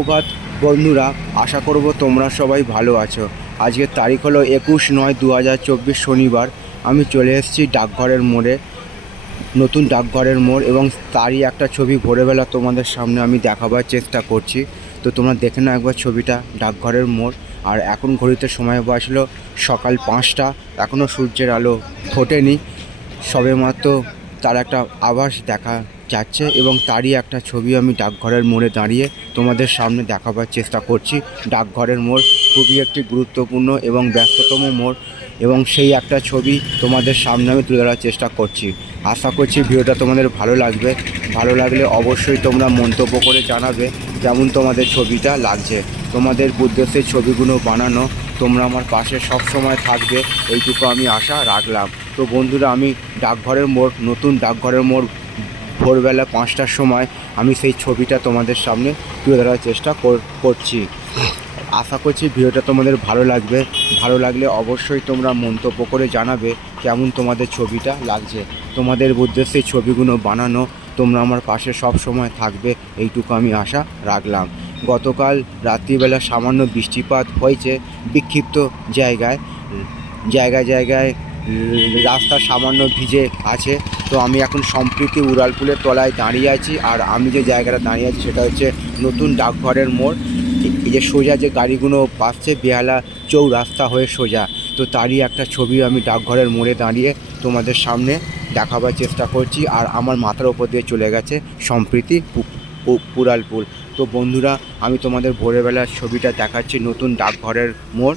প্রভাত বন্ধুরা, আশা করব তোমরা সবাই ভালো আছো। আজকের তারিখ হলো একুশ নয় দু হাজার চব্বিশ শনিবার। আমি চলে এসেছি ডাকঘরের মোড়ে, নতুন ডাকঘরের মোড় এবং তারই একটা ছবি ভোরবেলা তোমাদের সামনে আমি দেখাবার চেষ্টা করছি। তো তোমরা দেখে নাও একবার ছবিটা, ডাকঘরের মোড়। আর এখন ঘড়িতে সময় বাজলো সকাল পাঁচটা। এখনও সূর্যের আলো ফোটেনি। সবেমাত্র তার একটা আভাস দেখা যাচ্ছে এবং তারই একটা ছবি আমি ডাকঘরের মোড়ে দাঁড়িয়ে তোমাদের সামনে দেখাবার চেষ্টা করছি। ডাকঘরের মোড় খুবই একটি গুরুত্বপূর্ণ এবং ব্যস্ততম মোড় এবং সেই একটা ছবি তোমাদের সামনে আমি তুলে ধরার চেষ্টা করছি। আশা করছি ভিডিওটা তোমাদের ভালো লাগবে। ভালো লাগলে অবশ্যই তোমরা মন্তব্য করে জানাবে কেমন তোমাদের ছবিটা লাগছে। তোমাদের উদ্দেশ্যে ছবিগুলো বানানো তোমরা আমার পাশে সব সময় থাকবে। এইটুকু আমি আশা রাখলাম। তো বন্ধুরা, আমি ডাকঘরের মোড়, নতুন ডাকঘরের মোড় ভোরবেলা পাঁচটার সময় আমি সেই ছবিটা তোমাদের সামনে তুলে ধরার চেষ্টা কর- করছি। আশা করছি ভিডিওটা তোমাদের ভালো লাগবে। ভালো লাগলে অবশ্যই তোমরা মন্তব্য করে জানাবে কেমন তোমাদের ছবিটা লাগছে। তোমাদের উদ্দেশ্যে ছবিগুলো বানানো তোমরা আমার পাশে সব সময় থাকবে এইটুকু আমি আশা রাখলাম। গতকাল রাত্রিবেলা সামান্য বৃষ্টিপাত হয়েছে বিক্ষিপ্ত জায়গায়। জায়গায় জায়গায় রাস্তা সামান্য ভিজে আছে। তো আমি এখন সম্প্রীতি উড়ালপুলের তলায় দাঁড়িয়ে আছি আর আমি যে জায়গাটা দাঁড়িয়ে আছি সেটা হচ্ছে নতুন ডাকঘরের মোড়। এই যে সোজা যে গাড়িগুলো পাচ্ছে বেহালা চৌরাস্তা হয়ে সোজা। তো তারই একটা ছবি আমি ডাকঘরের মোড়ে দাঁড়িয়ে তোমাদের সামনে দেখাবার চেষ্টা করছি আর আমার মাথার ওপর দিয়ে চলে গেছে সম্প্রীতি পুরালপুল তো বন্ধুরা, আমি তোমাদের ভোরবেলার ছবিটা দেখাচ্ছি নতুন ডাকঘরের মোড়।